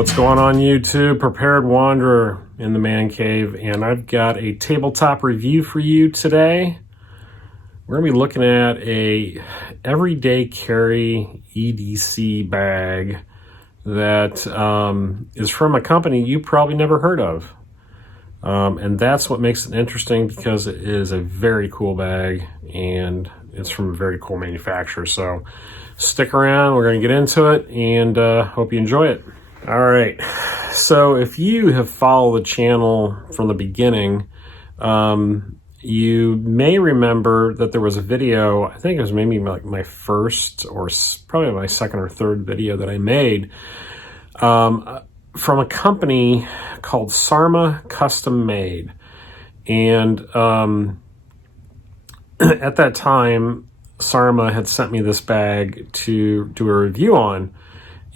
What's going on YouTube? Prepared Wanderer in the man cave, and I've got a tabletop review for you today. We're going to be looking at a everyday carry EDC bag that is from a company you probably never heard of. And that's what makes it interesting, because it is a very cool bag and it's from a very cool manufacturer. So stick around, we're going to get into it, and hope you enjoy it. All right, so if you have followed the channel from the beginning, you may remember that there was a video, I think it was maybe like my first or probably my second or third video that I made, from a company called Sarma Custom Made. And at that time, Sarma had sent me this bag to do a review on.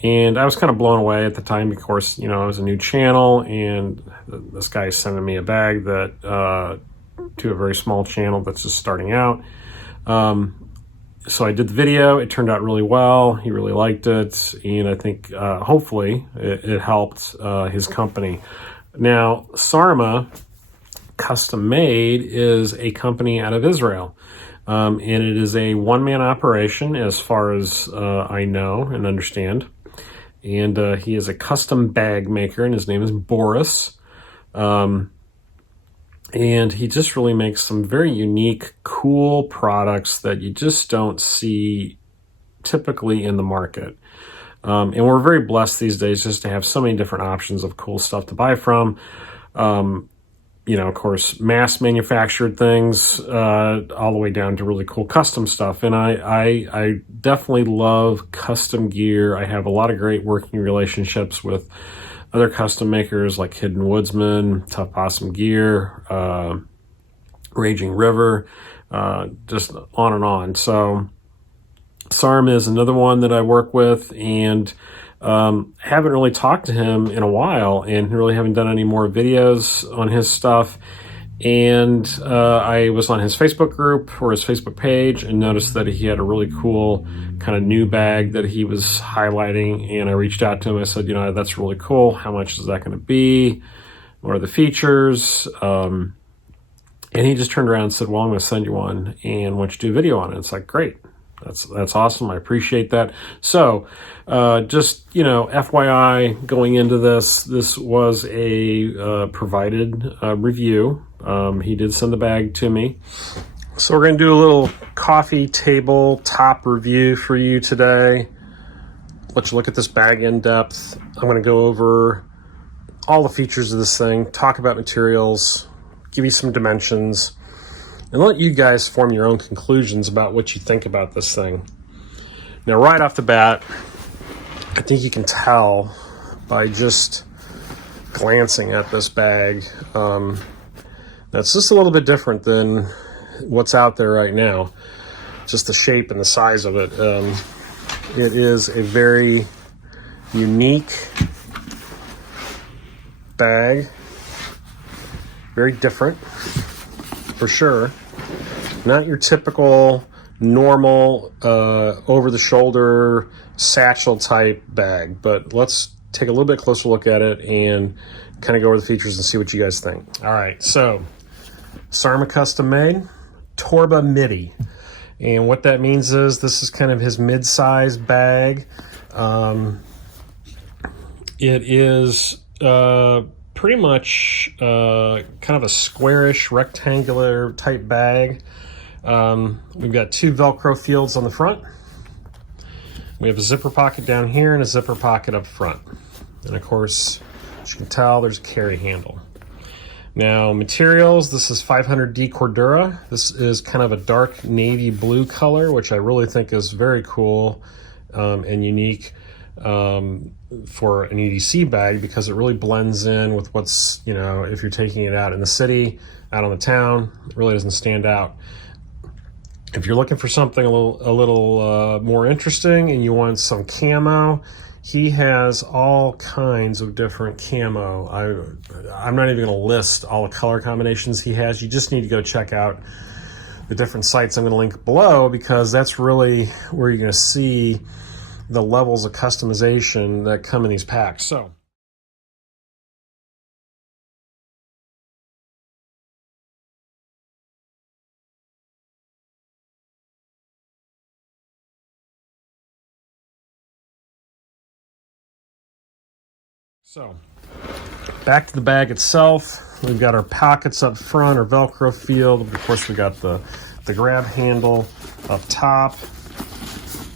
And I was kind of blown away at the time. Of course, you know, it was a new channel, and this guy is sending me a bag that to a very small channel that's just starting out. So I did the video. It turned out really well. He really liked it, and I think hopefully it helped his company. Now, Sarma Custom Made is a company out of Israel, and it is a one-man operation as far as I know and understand. And he is a custom bag maker, and his name is Boris. And he just really makes some very unique, cool products that you just don't see typically in the market. And we're very blessed these days just to have so many different options of cool stuff to buy from. You know, of course, mass manufactured things, all the way down to really cool custom stuff. And I definitely love custom gear. I have a lot of great working relationships with other custom makers like Hidden Woodsman, Tough Possum Gear, Raging River, just on and on. So Sarma is another one that I work with, and haven't really talked to him in a while, and really haven't done any more videos on his stuff. And I was on his Facebook group or his Facebook page and noticed that he had a really cool kind of new bag that he was highlighting, and I reached out to him. I said, you know, that's really cool. How much is that going to be? What are the features? And he just turned around and said, well, I'm going to send you one and want you to do a video on it. It's like, great. That's awesome. I appreciate that. So just, you know, FYI, going into this was a provided review. He did send the bag to me. So we're going to do a little coffee table top review for you today. Let you look at this bag in depth. I'm going to go over all the features of this thing, talk about materials, give you some dimensions, and let you guys form your own conclusions about what you think about this thing. Now, right off the bat, I think you can tell by just glancing at this bag, that's just a little bit different than what's out there right now. Just the shape and the size of it. It is a very unique bag, very different for sure. Not your typical normal over-the-shoulder satchel type bag, but let's take a little bit closer look at it and kind of go over the features and see what you guys think. All right, so Sarma Custom Made, Torba Midi. And what that means is this is kind of his mid-size bag. It is pretty much kind of a squarish, rectangular type bag. We've got two Velcro fields on the front. We have a zipper pocket down here and a zipper pocket up front. And of course, as you can tell, there's a carry handle. Now, materials, this is 500D Cordura. This is kind of a dark navy blue color, which I really think is very cool and unique for an EDC bag, because it really blends in with what's, you know, if you're taking it out in the city, out on the town, it really doesn't stand out. If you're looking for something a little more interesting and you want some camo, he has all kinds of different camo. I'm not even going to list all the color combinations he has. You just need to go check out the different sites I'm going to link below, because that's really where you're going to see the levels of customization that come in these packs. So So, back to the bag itself. We've got our pockets up front, our Velcro field. Of course, we got the grab handle up top.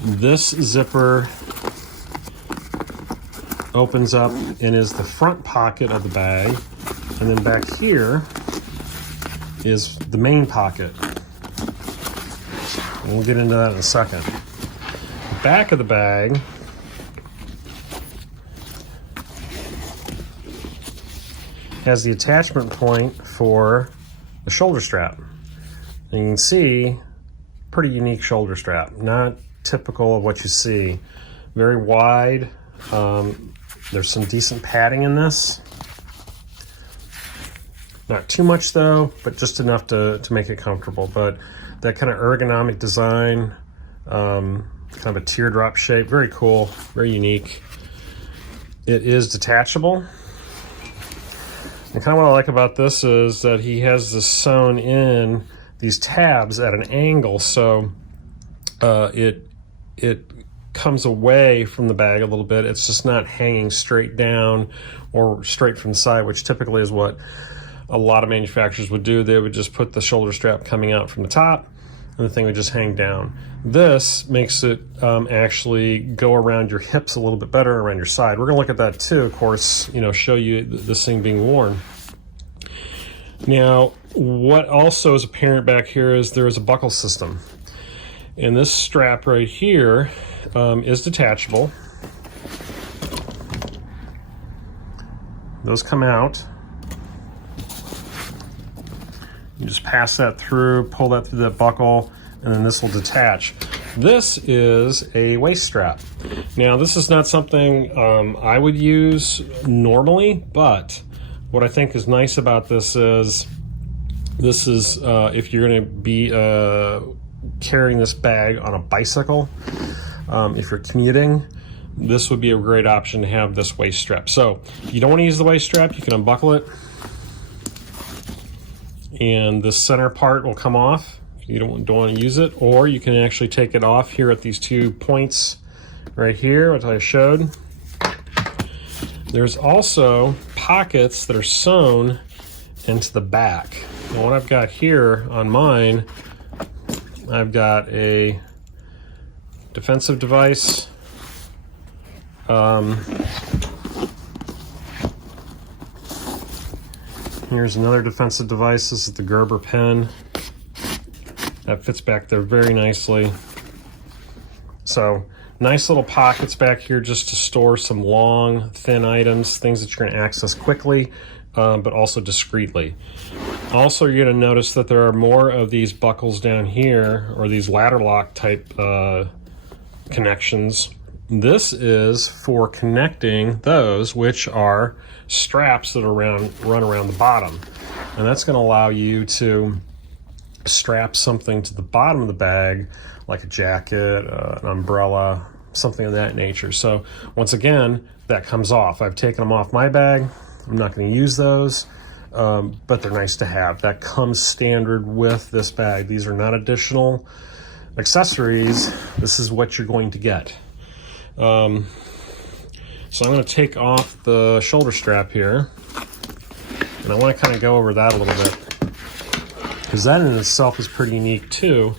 This zipper opens up and is the front pocket of the bag. And then back here is the main pocket. And we'll get into that in a second. The back of the bag has the attachment point for the shoulder strap. And you can see, pretty unique shoulder strap, not typical of what you see. Very wide. There's some decent padding in this. Not too much though, but just enough to make it comfortable. But that kind of ergonomic design, kind of a teardrop shape, very cool, very unique. It is detachable. And kind of what I like about this is that he has this sewn in these tabs at an angle, so it comes away from the bag a little bit. It's just not hanging straight down or straight from the side, which typically is what a lot of manufacturers would do. They would just put the shoulder strap coming out from the top and the thing would just hang down. This makes it actually go around your hips a little bit better, around your side. We're gonna look at that too, of course, show you this thing being worn. Now, what also is apparent back here is there is a buckle system. And this strap right here is detachable. Those come out. You just pass that through, pull that through that buckle, and then this will detach. This is a waist strap. Now, this is not something I would use normally, but what I think is nice about this is if you're going to be carrying this bag on a bicycle, if you're commuting, this would be a great option to have this waist strap. So if you don't want to use the waist strap, you can unbuckle it, and the center part will come off if you don't want to use it, or you can actually take it off here at these 2 points right here, which I showed. There's also pockets that are sewn into the back. And what I've got here on mine, I've got a defensive device. Here's another defensive device. This is the Gerber pen. That fits back there very nicely. So nice little pockets back here just to store some long, thin items, things that you're going to access quickly, but also discreetly. Also, you're going to notice that there are more of these buckles down here, or these ladder lock type connections. This is for connecting those, which are straps that run around the bottom. And that's going to allow you to strap something to the bottom of the bag, like a jacket, an umbrella, something of that nature. So once again, that comes off. I've taken them off my bag. I'm not going to use those, but they're nice to have. That comes standard with this bag. These are not additional accessories. This is what you're going to get. So I'm going to take off the shoulder strap here, and I want to kind of go over that a little bit, because that in itself is pretty unique too.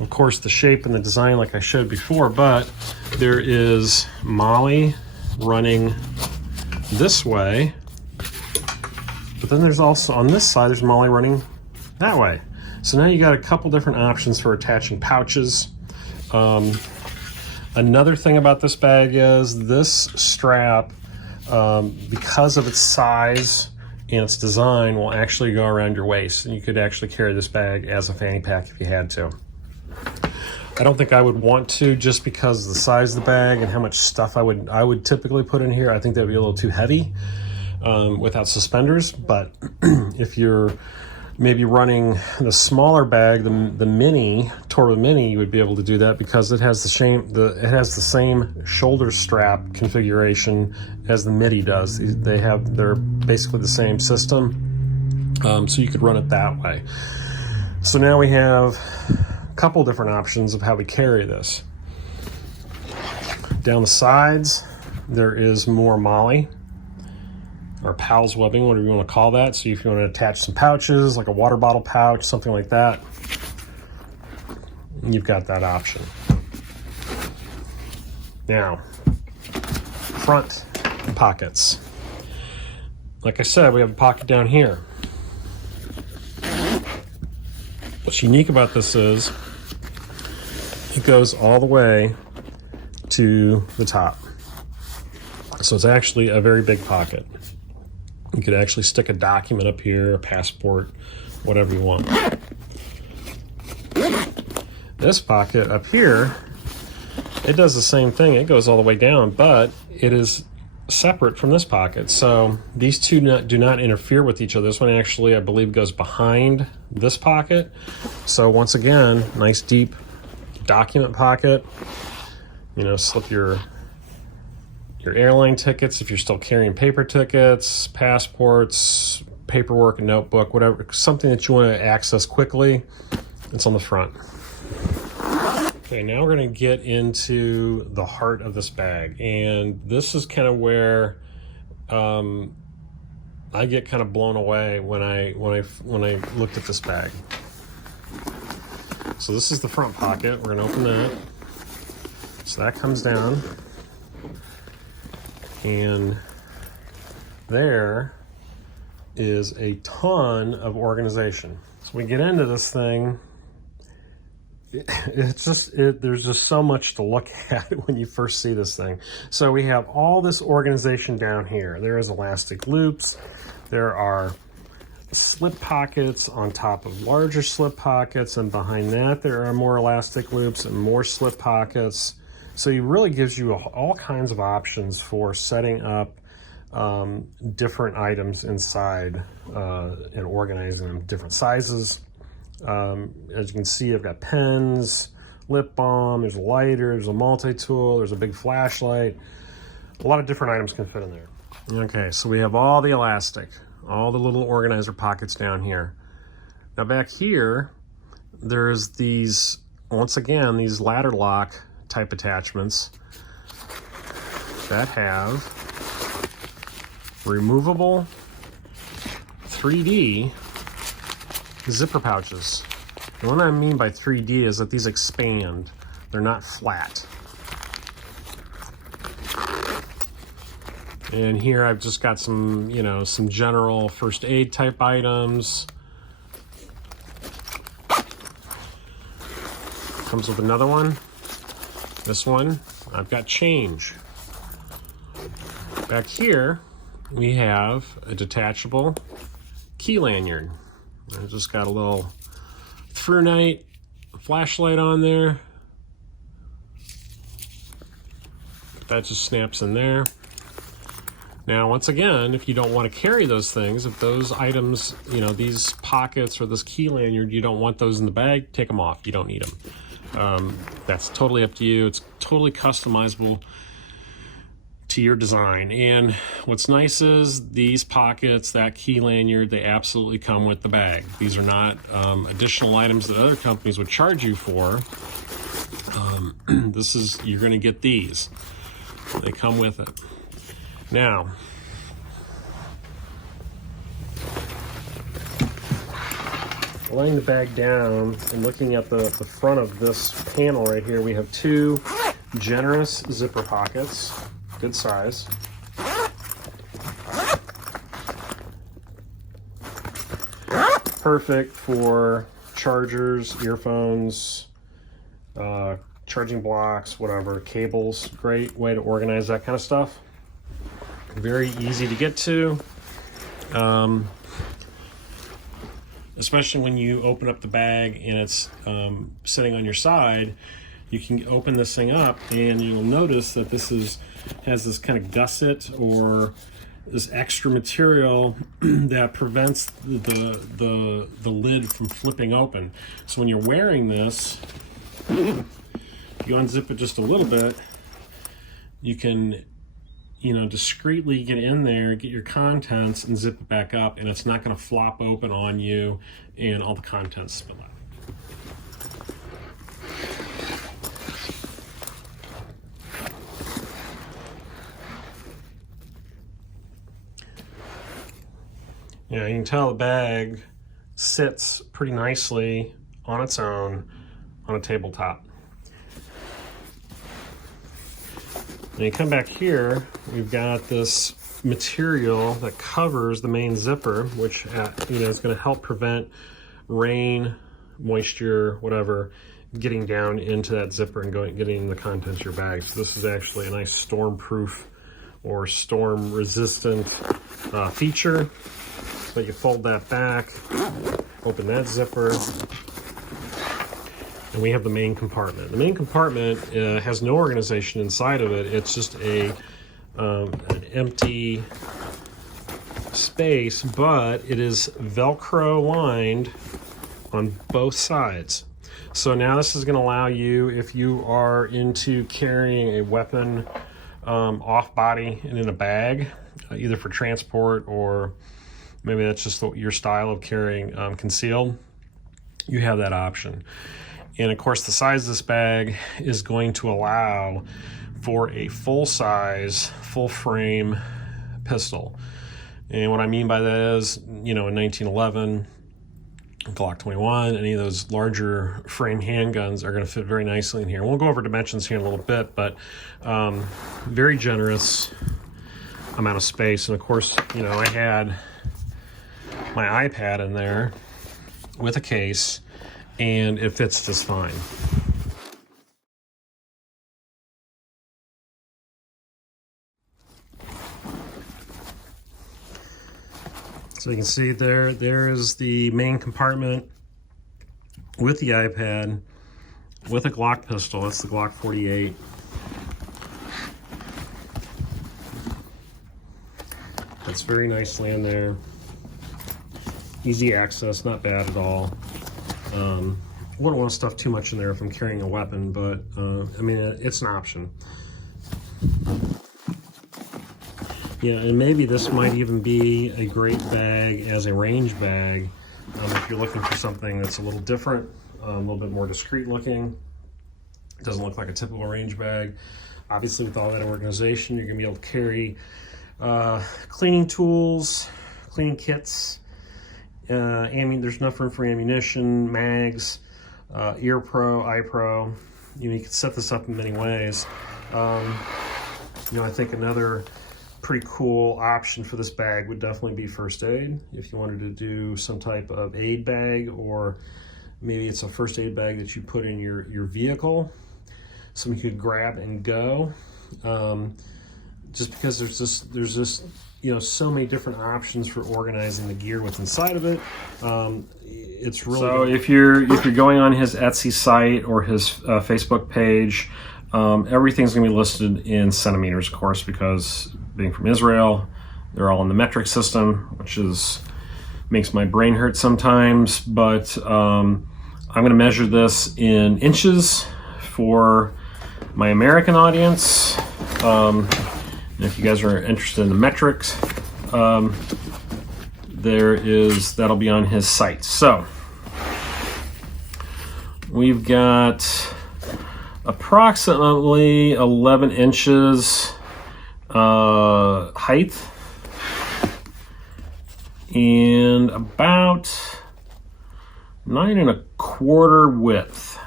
Of course, the shape and the design like I showed before, but there is MOLLE running this way, but then there's also on this side there's MOLLE running that way. So now you got a couple different options for attaching pouches. Another thing about this bag is this strap, because of its size and its design, will actually go around your waist, and you could actually carry this bag as a fanny pack if you had to. I don't think I would want to, just because of the size of the bag and how much stuff I would typically put in here. I think that would be a little too heavy without suspenders. But if you're maybe running the smaller bag, the Mini, Torah Mini, you would be able to do that because it has the same shoulder strap configuration as the Midi does. They're basically the same system, so you could run it that way. So now we have a couple different options of how we carry this. Down the sides, there is more MOLLE. or pals webbing, whatever you want to call that. So if you want to attach some pouches, like a water bottle pouch, something like that, you've got that option. Now, front pockets. Like I said, we have a pocket down here. What's unique about this is it goes all the way to the top. So it's actually a very big pocket. You could actually stick a document up here, a passport, whatever you want. This pocket up here, it does the same thing. It goes all the way down, but it is separate from this pocket. So these two do not interfere with each other. This one actually, I believe, goes behind this pocket. So once again, nice deep document pocket. You know, slip your airline tickets if you're still carrying paper tickets, passports, paperwork, a notebook, whatever, something that you want to access quickly. It's on the front. Okay, now we're going to get into the heart of this bag, and this is kind of where I get kind of blown away when I looked at this bag. So this is the front pocket. We're going to open that. So that comes down, and there is a ton of organization. So we get into this thing. There's just so much to look at when you first see this thing. So we have all this organization down here. There is elastic loops. There are slip pockets on top of larger slip pockets, and behind that there are more elastic loops and more slip pockets. So it really gives you all kinds of options for setting up different items inside and organizing them, different sizes. As you can see, I've got pens, lip balm, there's a lighter, there's a multi-tool, there's a big flashlight. A lot of different items can fit in there. Okay, so we have all the elastic, all the little organizer pockets down here. Now back here, there's these, once again, these ladder lock type attachments that have removable 3D zipper pouches. And what I mean by 3D is that these expand. They're not flat. And here I've just got some, you know, some general first aid type items. Comes with another one. This one, I've got change. Back here, we have a detachable key lanyard. I just got a little through night flashlight on there. That just snaps in there. Now, once again, if you don't want to carry those things, if those items, you know, these pockets or this key lanyard, you don't want those in the bag, take them off. You don't need them. That's totally up to you. It's totally customizable to your design. And what's nice is these pockets, that key lanyard, they absolutely come with the bag. These are not additional items that other companies would charge you for. You're going to get these. They come with it. Now, laying the bag down and looking at the front of this panel right here, we have two generous zipper pockets, good size. Perfect for chargers, earphones, charging blocks, whatever, cables. Great way to organize that kind of stuff. Very easy to get to. Especially when you open up the bag and it's sitting on your side, you can open this thing up and you'll notice that this has this kind of gusset or this extra material that prevents the lid from flipping open. So when you're wearing this, you unzip it just a little bit, you can, you know, discreetly get in there, get your contents and zip it back up, and it's not going to flop open on you and all the contents spill out. Yeah, you can tell the bag sits pretty nicely on its own on a tabletop. Now you come back here, we've got this material that covers the main zipper, which is going to help prevent rain, moisture, whatever, getting down into that zipper and getting the contents of your bag. So this is actually a nice storm-proof or storm-resistant feature. But you fold that back, open that zipper, and we have the main compartment. The main compartment has no organization inside of it. It's just an empty space, but it is Velcro lined on both sides. So now this is going to allow you, if you are into carrying a weapon off body and in a bag, either for transport or maybe that's just your style of carrying concealed, you have that option. And of course, the size of this bag is going to allow for a full-size, full-frame pistol. And what I mean by that is, in 1911, Glock 21, any of those larger frame handguns are going to fit very nicely in here. We'll go over dimensions here in a little bit, but very generous amount of space. And of course, I had my iPad in there with a case, and it fits just fine. So you can see there is the main compartment with the iPad, with a Glock pistol. That's the Glock 48. That's very nicely in there. Easy access, not bad at all. Wouldn't want to stuff too much in there if I'm carrying a weapon, but it's an option. Yeah, and maybe this might even be a great bag as a range bag if you're looking for something that's a little different, a little bit more discreet looking. It doesn't look like a typical range bag. Obviously, with all that organization, you're going to be able to carry cleaning tools, cleaning kits. There's enough room for ammunition, mags, ear pro, eye pro. You can set this up in many ways. I think another pretty cool option for this bag would definitely be first aid. If you wanted to do some type of aid bag, or maybe it's a first aid bag that you put in your vehicle, something you could grab and go. Just because there's just so many different options for organizing the gear what's inside of it. It's really so good. If you're going on his Etsy site or his Facebook page, everything's going to be listed in centimeters, of course, because being from Israel, they're all in the metric system, which makes my brain hurt sometimes. But I'm going to measure this in inches for my American audience. And if you guys are interested in the metrics, that'll be on his site. So we've got approximately 11 inches height and about 9 1/4 width.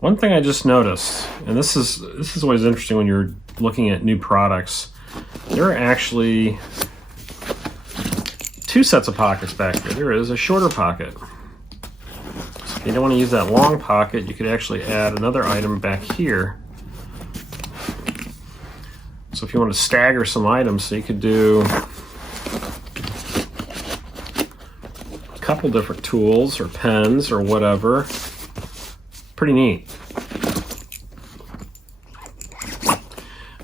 One thing I just noticed, and this is always interesting when you're looking at new products, there are actually 2 sets of pockets back here. There is a shorter pocket. So if you don't want to use that long pocket, you could actually add another item back here. So if you want to stagger some items, so you could do a couple different tools or pens or whatever. Pretty neat.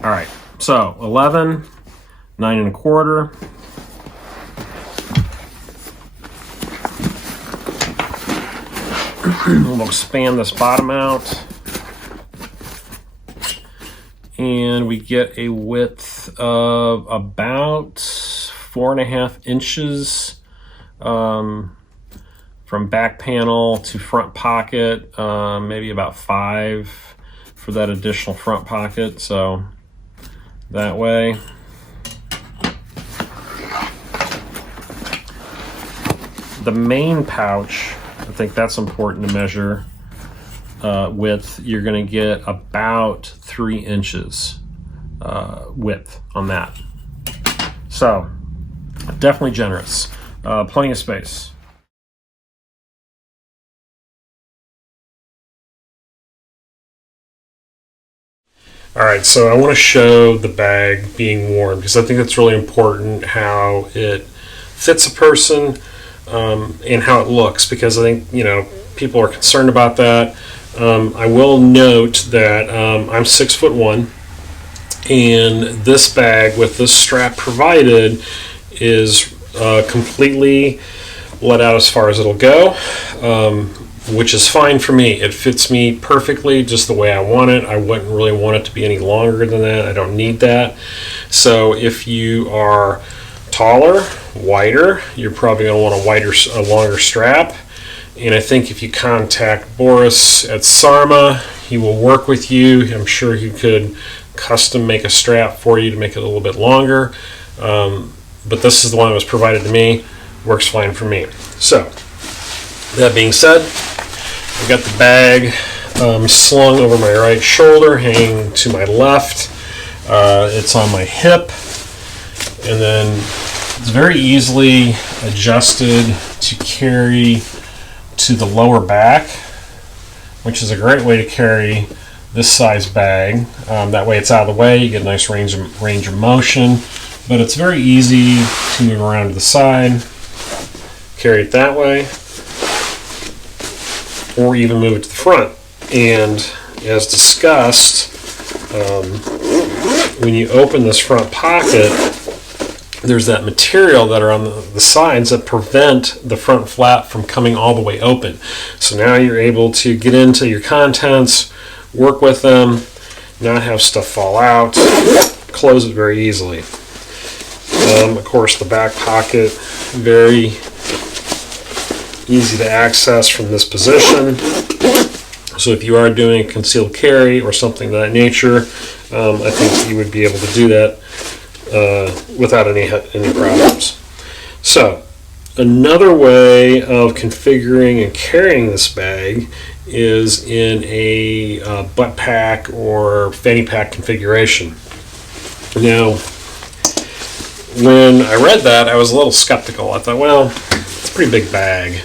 All right, so 11, 9 1/4. We'll expand this bottom out. And we get a width of about 4.5 inches from back panel to front pocket, maybe about 5 for that additional front pocket. So that way. the main pouch, I think that's important to measure width. You're going to get about 3 inches width on that. So definitely generous. Plenty of space. All right, so I want to show the bag being worn because I think that's really important, how it fits a person and how it looks, because I think, you know, people are concerned about that. I will note that I'm 6'1", and this bag with this strap provided is completely let out as far as it'll go, which is fine for me. It fits me perfectly just the way I want it. I wouldn't really want it to be any longer than that. I don't need that. So if you are taller, wider, you're probably going to want a longer strap. And I think if you contact Boris at Sarma, he will work with you. I'm sure he could custom make a strap for you to make it a little bit longer. But this is the one that was provided to me. Works fine for me. So, that being said, I've got the bag slung over my right shoulder, hanging to my left. It's on my hip, and then it's very easily adjusted to carry to the lower back, which is a great way to carry this size bag. That way it's out of the way, you get a nice range of motion, but it's very easy to move around to the side, carry it that way, or even move it to the front. And as discussed, when you open this front pocket, there's that material that are on the sides that prevent the front flap from coming all the way open. So now you're able to get into your contents, work with them, not have stuff fall out, close it very easily. Of course, the back pocket, very easy to access from this position. So if you are doing concealed carry or something of that nature, I think you would be able to do that without any problems. So another way of configuring and carrying this bag is in a butt pack or fanny pack configuration. Now, when I read that, I was a little skeptical. I thought, well, it's a pretty big bag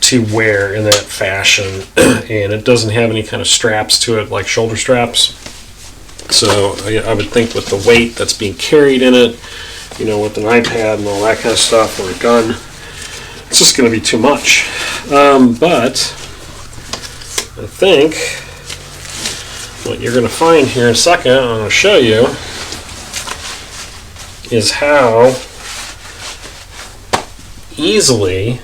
to wear in that fashion, and it doesn't have any kind of straps to it like shoulder straps. So I would think with the weight that's being carried in it, you know, with an iPad and all that kind of stuff, or a gun, it's just going to be too much. But I think what you're going to find here in a second, I'm going to show you, is how easily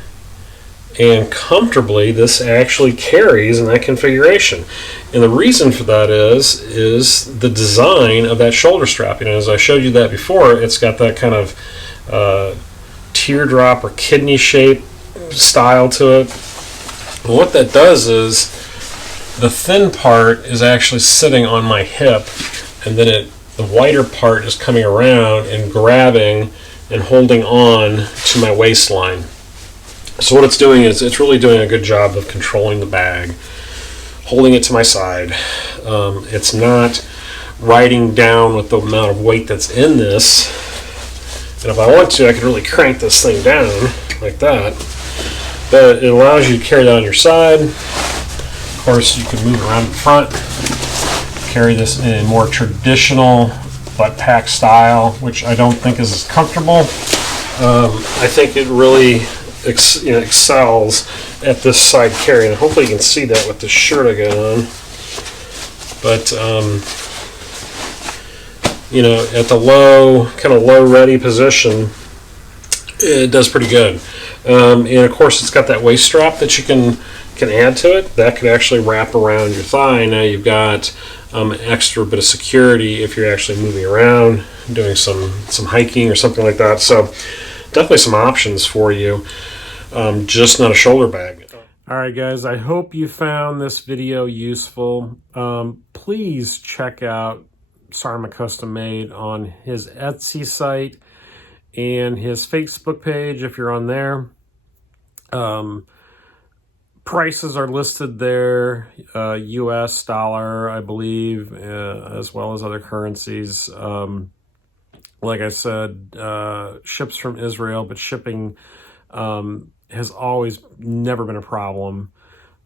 and comfortably this actually carries in that configuration. And the reason for that is the design of that shoulder strap. You know, as I showed you that before, it's got that kind of teardrop or kidney shape style to it. And what that does is the thin part is actually sitting on my hip, and then the wider part is coming around and grabbing and holding on to my waistline. So what it's doing is it's really doing a good job of controlling the bag, holding it to my side. It's not riding down with the amount of weight that's in this. And if I want to, I could really crank this thing down like that. But it allows you to carry that on your side. Of course, you can move around in front, carry this in a more traditional butt pack style, which I don't think is as comfortable. I think it really excels at this side carry, and hopefully you can see that with the shirt I got on. But you know, at the kind of low ready position, it does pretty good. And of course, it's got that waist strap that you can add to it. That could actually wrap around your thigh. Now you've got an extra bit of security if you're actually moving around, doing some hiking or something like that. So definitely some options for you. Just not a shoulder bag. All right, guys, I hope you found this video useful. Please check out Sarma Custom Made on his Etsy site. and his Facebook page, if you're on there. Prices are listed there, US dollar, I believe, as well as other currencies. Like I said, ships from Israel, but shipping has always never been a problem.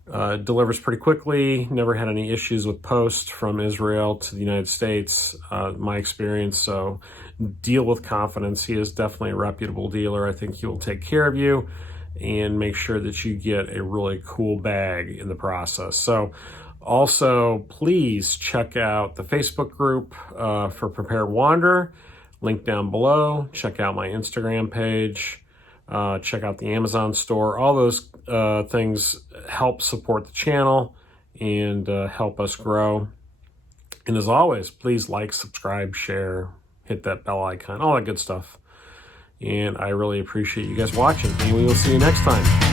Delivers pretty quickly, never had any issues with post from Israel to the United States, my experience. So deal with confidence. He is definitely a reputable dealer. I think he will take care of you and make sure that you get a really cool bag in the process. So also, please check out the Facebook group for Prepared Wanderer, link down below. Check out my Instagram page. Check out the Amazon store. All those things help support the channel and help us grow. And as always, please like, subscribe, share, hit that bell icon, all that good stuff. And I really appreciate you guys watching, and we will see you next time.